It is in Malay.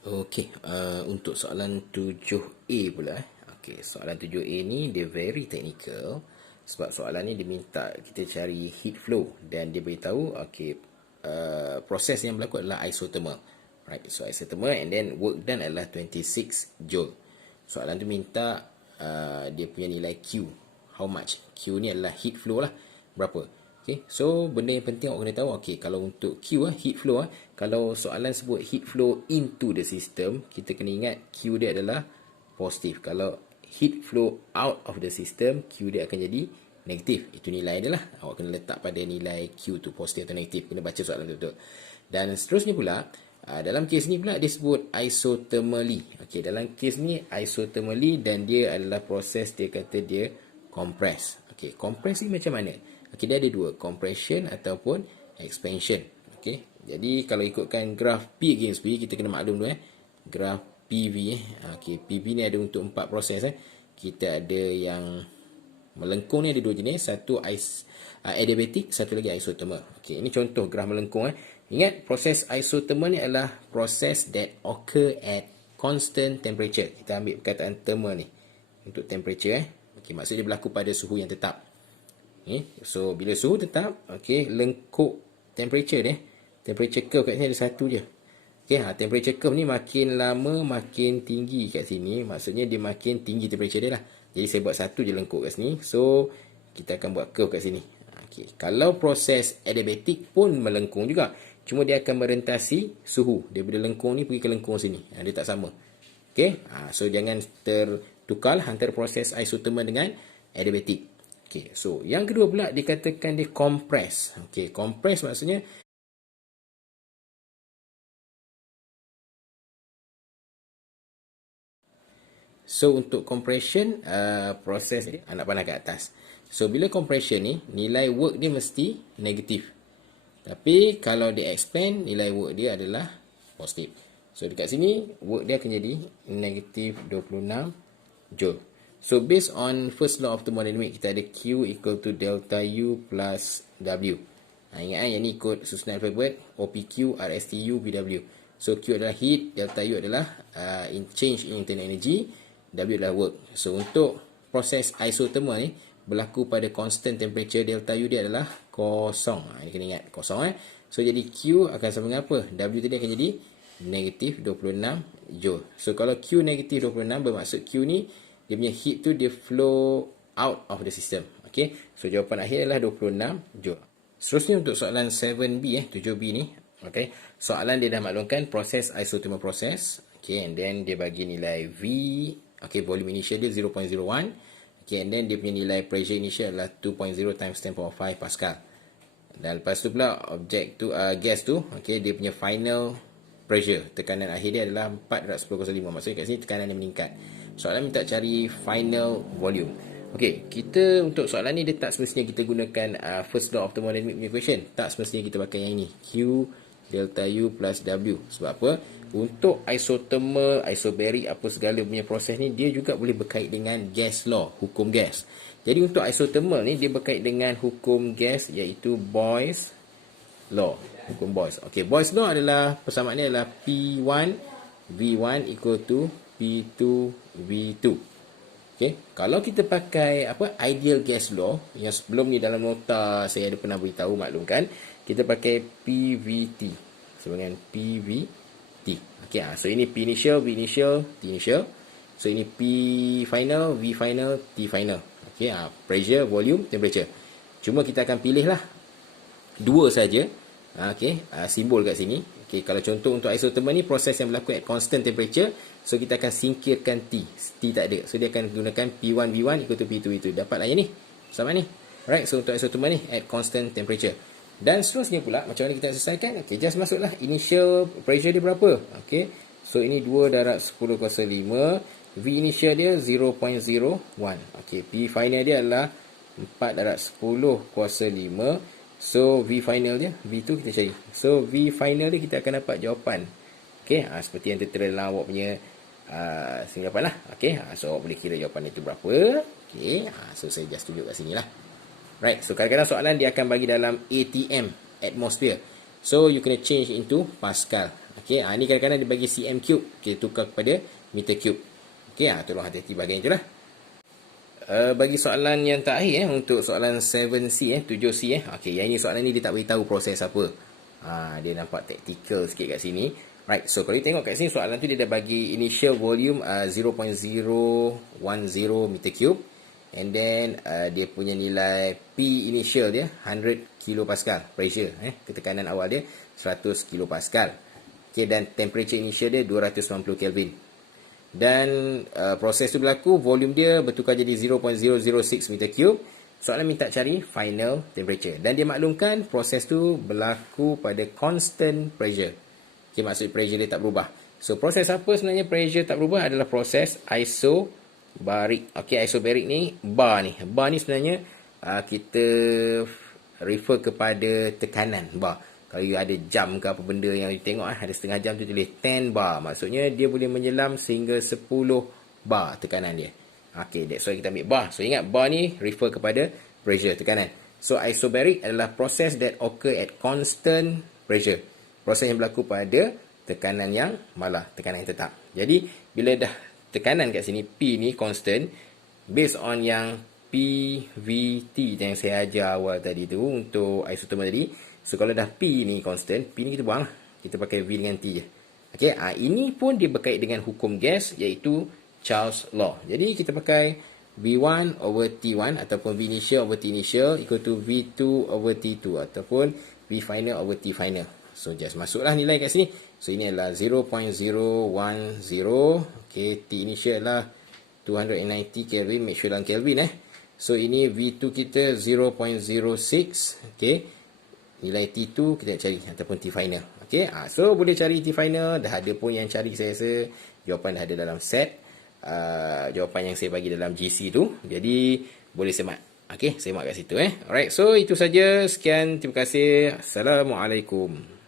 Okey, untuk soalan 7A pula. Okey, soalan 7A ni dia very technical sebab soalan ni dia minta kita cari heat flow dan dia beritahu okey, proses yang berlaku adalah isothermal. Right, so isothermal and then work done adalah 26 joule. Soalan tu minta dia punya nilai Q. How much? Q ni adalah heat flow lah. Berapa? Okay, so benda yang penting awak kena tahu, okay, kalau untuk Q heat flow kalau soalan sebut heat flow into the system, kita kena ingat Q dia adalah positif. Kalau heat flow out of the system, Q dia akan jadi negatif. Itu nilai dia lah. Awak kena letak pada nilai Q tu positif atau negatif. Kena baca soalan betul-betul. Dan seterusnya pula, dalam kes ni pula dia sebut isothermally. Okay, dalam kes ni isothermally dan dia adalah proses dia kata dia compress. Okay, compress ni macam mana? Okay, dia ada dua, compression ataupun expansion. Okay, jadi kalau ikutkan graf P against V, kita kena maklum dulu graf PV Okay, PV ni ada untuk 4 proses Kita ada yang melengkung ni ada dua jenis, satu adiabatic, satu lagi isothermal. Okay, ini contoh graf melengkung Ingat, proses isothermal ni adalah proses that occur at constant temperature. Kita ambil perkataan thermal ni untuk temperature Okay, maksudnya berlaku pada suhu yang tetap. Okay, so bila suhu tetap, okay, lengkuk temperature dia. Temperature curve kat sini ada satu je. Okay, temperature curve ni makin lama makin tinggi kat sini. Maksudnya dia makin tinggi temperature dia lah. Jadi saya buat satu je lengkuk kat sini. So kita akan buat curve kat sini. Okay, kalau proses adiabatic pun melengkung juga. Cuma dia akan merentasi suhu. Dia bila lengkung ni pergi ke lengkung sini. Dia tak sama. Okay, so jangan tertukar antara proses isothermal dengan adiabatic. Okay, so yang kedua pula dikatakan dia compress. Okay, compress maksudnya so untuk compression proses dia nak panah ke atas. So bila compression ni nilai work dia mesti negatif. Tapi kalau dia expand nilai work dia adalah positif. So dekat sini work dia akan jadi negatif 26 joule. So based on first law of thermodynamics, kita ada Q equal to delta U plus W. Ingat yang ni ikut susunan alfabet OPQ, RSTU, BW. So Q adalah heat, delta U adalah change in internal energy, W adalah work. So untuk proses isothermal ni berlaku pada constant temperature, delta U dia adalah kosong. Ini kena ingat kosong So jadi Q akan sama dengan apa? W tadi akan jadi negatif 26 joule. So kalau Q negatif 26 bermaksud Q ni dia punya heat tu dia flow out of the system. Okay, so jawapan akhir adalah 26 joule. Seterusnya untuk soalan 7B 7B ni. Okay, soalan dia dah maklumkan proses isothermal process. Okay, and then dia bagi nilai V. Okay, volume initial dia 0.01. Okay, and then dia punya nilai pressure initial adalah 2.0 times 10 power 5 Pascal. Dan lepas tu pula object tu gas tu, okay, dia punya final pressure, tekanan akhir dia adalah 4/10^5. Maksudnya kat sini tekanan dia meningkat. Soalan minta cari final volume. Okey, kita untuk soalan ni dia tak semestinya kita gunakan first law of thermodynamics punya equation. Tak semestinya kita pakai yang ini. Q delta U plus W. Sebab apa? Untuk isothermal, isobaric, apa segala punya proses ni, dia juga boleh berkait dengan gas law, hukum gas. Jadi untuk isothermal ni, dia berkait dengan hukum gas iaitu Boyle's law. Hukum Boyle's. Okey, Boyle's law adalah, persamaannya adalah P1 V1 equal to P2 V2. Okay, kalau kita pakai apa ideal gas law yang sebelum ni dalam nota saya ada pernah beritahu maklumkan, kita pakai PVT dengan PVT. Okay, so ini P initial, V initial, T initial. So ini P final, V final, T final. Okay, pressure, volume, temperature. Cuma kita akan pilih lah dua saja. Okay, simbol kat sini. Okay, kalau contoh untuk isothermal ni proses yang berlaku at constant temperature, so kita akan singkirkan T. T tak ada. So dia akan gunakan P1 V1 equal to P2 V2. Dapatlah yang ni. Sama ni. Right, so untuk isothermal ni at constant temperature. Dan seterusnya pula macam mana kita selesaikan? Okay, just masuklah initial pressure dia berapa. Okay, so ini 2/10^5. V initial dia 0.01. Okay, P final dia adalah 4/10^5. So V final dia, V2 kita cari. So V final dia kita akan dapat jawapan. Okay, seperti yang tertera dalam awak punya singgapan lah. Okay, so awak boleh kira jawapan itu berapa. Okay, so saya just tunjuk kat sini lah. Right, so kadang-kadang soalan dia akan bagi dalam ATM, atmosphere. So you kena change into Pascal. Okay. Okey, ni kadang-kadang dia bagi cm cube, kita tukar kepada meter cube. Okey, tolong hati-hati bahagian itulah. Bagi soalan yang terakhir untuk soalan 7C 7C okey, yang ini soalan ni dia tak beritahu proses apa. Dia nampak tactical sikit kat sini. Right, so kalau you tengok kat sini soalan tu dia dah bagi initial volume 0.010 meter cube, and then dia punya nilai P initial dia 100 kilopascal pressure, ketekanan awal dia 100 kilopascal. Okey, dan temperature initial dia 290 Kelvin. Dan proses tu berlaku, volume dia bertukar jadi 0.006 meter cube. Soalan minta cari final temperature, dan dia maklumkan proses tu berlaku pada constant pressure. Okay, maksud pressure dia tak berubah. So proses apa sebenarnya pressure tak berubah adalah proses isobaric. Okay, isobaric ni bar ni. Bar ni sebenarnya kita refer kepada tekanan bar. Kalau you ada jam ke apa benda yang you tengok, ada setengah jam tu tulis 10 bar. Maksudnya dia boleh menyelam sehingga 10 bar tekanan dia. Okay, that's why kita ambil bar. So ingat bar ni refer kepada pressure, tekanan. So isobaric adalah proses that occur at constant pressure. Proses yang berlaku pada tekanan yang malah, tekanan yang tetap. Jadi bila dah tekanan kat sini P ni constant, based on yang PVT yang saya ajar awal tadi tu untuk isothermal tadi. So kalau dah P ni constant, P ni kita buang lah. Kita pakai V dengan T je. Okay, ini pun dia berkait dengan hukum gas, iaitu Charles Law. Jadi kita pakai V1 over T1 ataupun V initial over T initial equal to V2 over T2 ataupun V final over T final. So just masuklah nilai kat sini. So ini adalah 0.010. Okay, T initial adalah 290 Kelvin. Make sure dalam Kelvin So ini V2 kita 0.06. Okay, nilai T2 kita nak cari ataupun T final. Okay, so boleh cari T final. Dah ada pun yang cari, saya rasa jawapan dah ada dalam set. Jawapan yang saya bagi dalam GC tu. Jadi boleh semak. Okay, semak kat situ Alright, so itu saja. Sekian, terima kasih. Assalamualaikum.